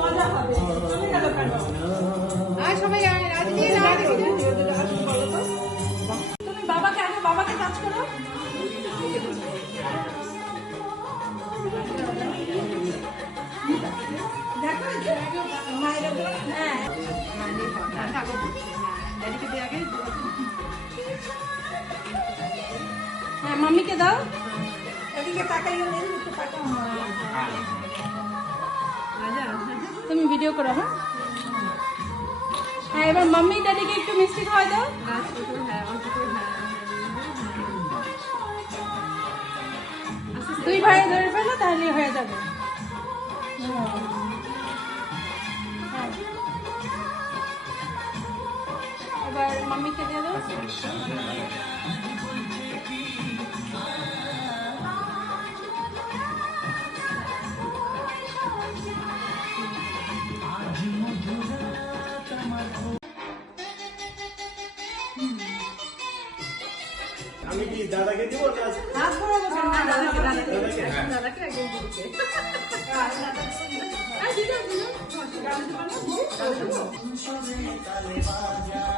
মজা হবে। চলে গেল কেন? তুমি বাবাকে আগে বাবাকে কাজ করো হ্যাঁ মাম্মিকে দাও। এদিকে তুমি ভিডিও করো হ্যাঁ? হ্যাঁ এবার মাম্মি ড্যাডিকে একটু মিষ্টি খাওয়াই দাও। দুই ভাই ধরে ফেলো তাহলে হয়ে যাবে। মাম্মিকে দিয়ে দাও আমি কি দাদাকে দিব না হাত বরাবর কেন? না, দাদাকে, দাদাকে। দাদাকে আর দিদা, দিদা। দাদাকে দিদা। না।